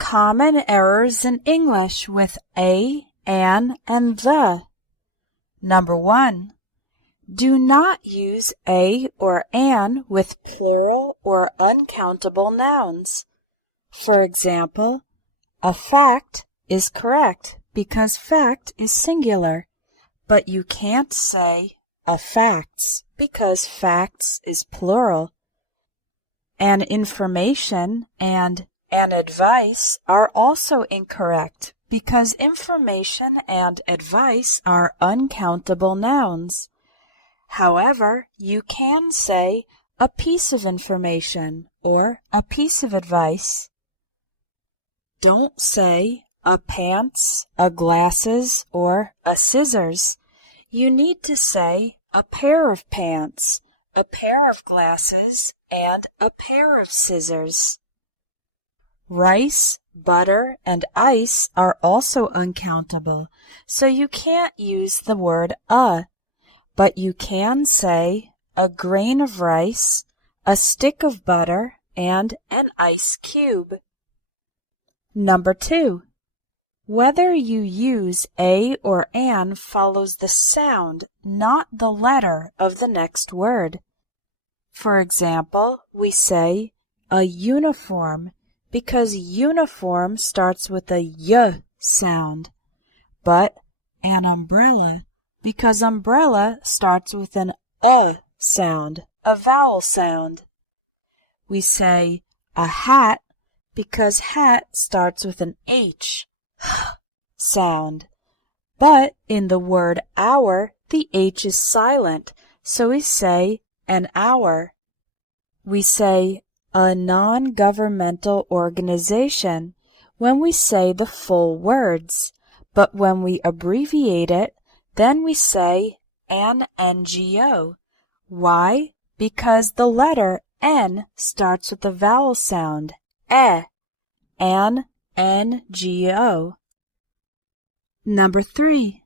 Common errors in English with a, an, and the. Number 1. Do not use a or an with plural or uncountable nouns. For example, a fact is correct because fact is singular, but you can't say a facts because facts is plural. An information and an advice are also incorrect because information and advice are uncountable nouns. However, you can say a piece of information or a piece of advice. Don't say a pants, a glasses, or a scissors. You need to say a pair of pants, a pair of glasses, and a pair of scissors. Rice, butter, and ice are also uncountable, so you can't use the word a, but you can say a grain of rice, a stick of butter, and an ice cube. Number 2. Whether you use a or an follows the sound, not the letter of the next word. For example, we say a uniform because uniform starts with a y sound, but an umbrella because umbrella starts with an sound, a vowel sound. We say a hat because hat starts with an h sound, but in the word hour, the h is silent, so we say an hour. We say a non-governmental organization when we say the full words, but when we abbreviate it, then we say an NGO. Why? Because the letter N starts with the vowel sound, an NGO. Number 3.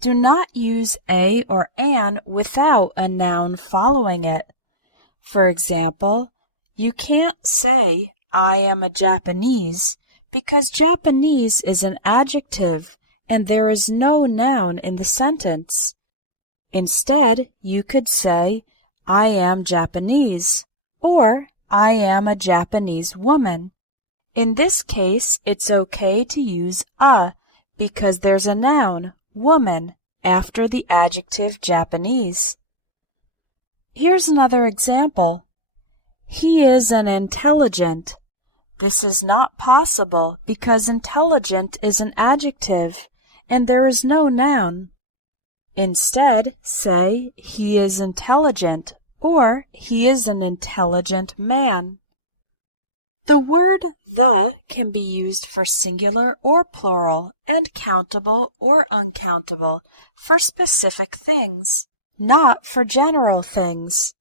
Do not use a or an without a noun following it. For example, you can't say, I am a Japanese, because Japanese is an adjective and there is no noun in the sentence. Instead, you could say, I am Japanese, or I am a Japanese woman. In this case, it's okay to use a because there's a noun, woman, after the adjective Japanese. Here's another example. He is an intelligent. This is not possible because intelligent is an adjective and there is no noun. Instead, say he is intelligent or he is an intelligent man. The word the can be used for singular or plural and countable or uncountable for specific things, not for general things.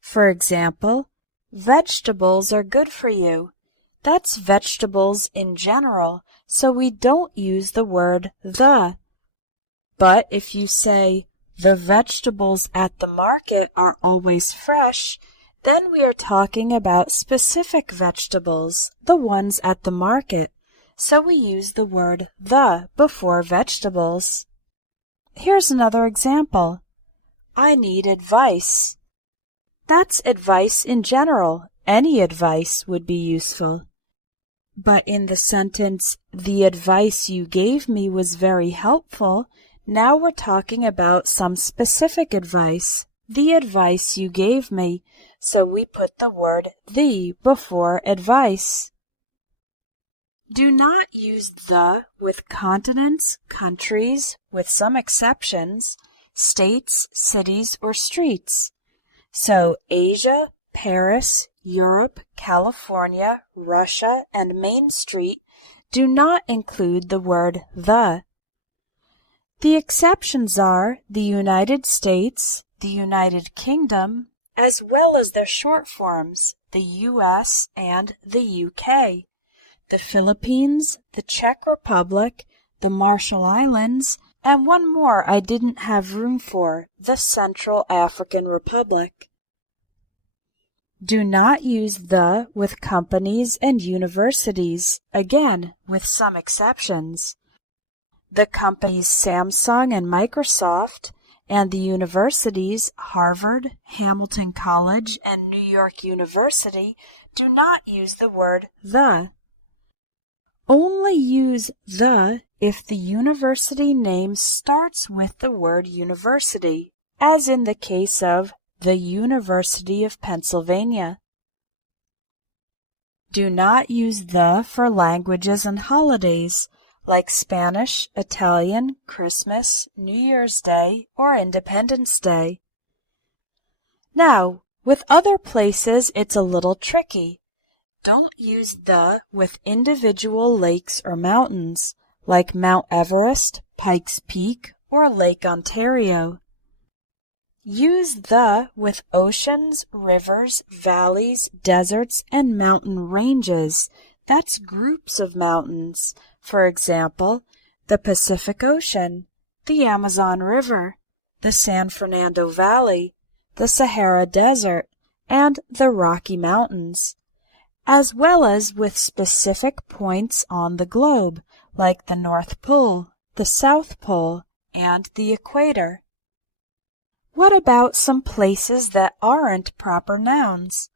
For example, vegetables are good for you. That's vegetables in general, so we don't use the word the. But if you say, the vegetables at the market are always fresh, then we are talking about specific vegetables, the ones at the market, so we use the word the before vegetables. Here's another example. I need advice. That's advice in general. Any advice would be useful. But in the sentence, the advice you gave me was very helpful, now we're talking about some specific advice, the advice you gave me, so we put the word the before advice. Do not use the with continents, countries, with some exceptions, states, cities, or streets. So Asia, Paris, Europe, California, Russia, and Main Street do not include the word the. The exceptions are the United States, the United Kingdom, as well as their short forms, the US and the UK, the Philippines, the Czech Republic, the Marshall Islands, and one more I didn't have room for, the Central African Republic. Do not use the with companies and universities, again, with some exceptions. The companies Samsung and Microsoft, and the universities Harvard, Hamilton College, and New York University do not use the word the. Only use the if the university name starts with the word university, as in the case of the University of Pennsylvania. Do not use the for languages and holidays, like Spanish, Italian, Christmas, New Year's Day, or Independence Day. Now, with other places it's a little tricky. Don't use the with individual lakes or mountains, like Mount Everest, Pikes Peak, or Lake Ontario. Use the with oceans, rivers, valleys, deserts, and mountain ranges. That's groups of mountains. For example, the Pacific Ocean, the Amazon River, the San Fernando Valley, the Sahara Desert, and the Rocky Mountains, as well as with specific points on the globe, like the North Pole, the South Pole, and the equator. What about some places that aren't proper nouns?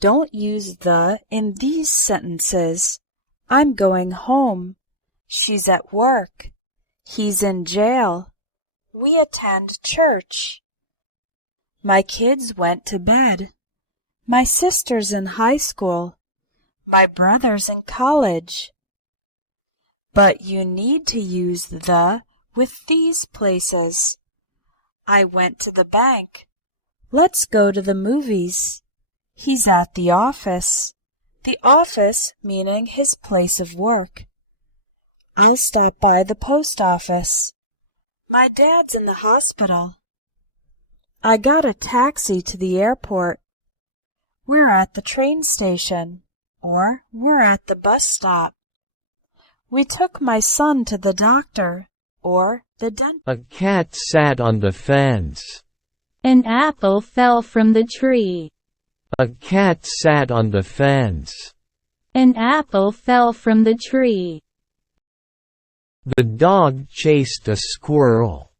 Don't use the in these sentences. I'm going home. She's at work. He's in jail. We attend church. My kids went to bed. My sister's in high school. My brother's in college. But you need to use the with these places. I went to the bank. Let's go to the movies. He's at the office. The office meaning his place of work. I'll stop by the post office. My dad's in the hospital. I got a taxi to the airport. We're at the train station, or we're at the bus stop. We took my son to the doctor, or the dentist. A cat sat on the fence. An apple fell from the tree. A cat sat on the fence. An apple fell from the tree. The dog chased a squirrel.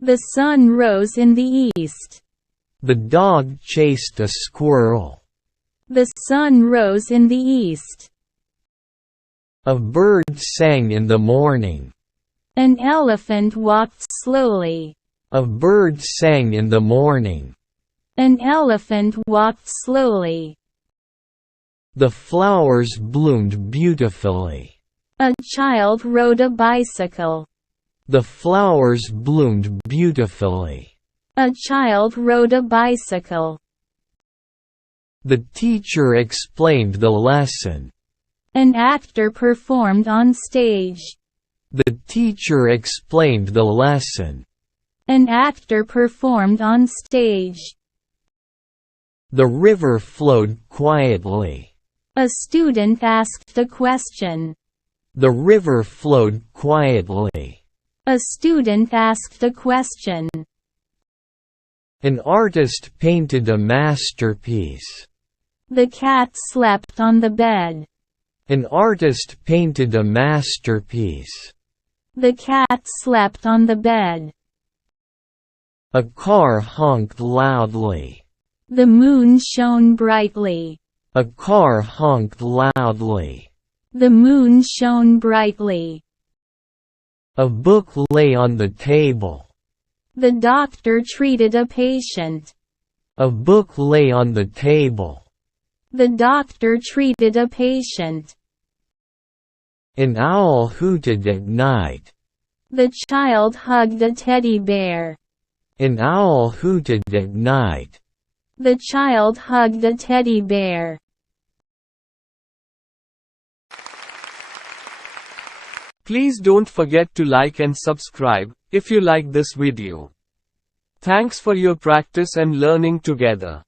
The sun rose in the east. The dog chased a squirrel. The sun rose in the east. A bird sang in the morning. An elephant walked slowly. A bird sang in the morning. An elephant walked slowly. The flowers bloomed beautifully. A child rode a bicycle. The flowers bloomed beautifully. A child rode a bicycle. The teacher explained the lesson. An actor performed on stage. The teacher explained the lesson. An actor performed on stage. The river flowed quietly. A student asked a question. The river flowed quietly. A student asked a question. An artist painted a masterpiece. The cat slept on the bed. An artist painted a masterpiece. The cat slept on the bed. A car honked loudly. The moon shone brightly. A car honked loudly. The moon shone brightly. A book lay on the table. The doctor treated a patient. A book lay on the table. The doctor treated a patient. An owl hooted at night. The child hugged a teddy bear. An owl hooted at night. The child hugged a teddy bear. Please don't forget to like and subscribe if you like this video. Thanks for your practice and learning together.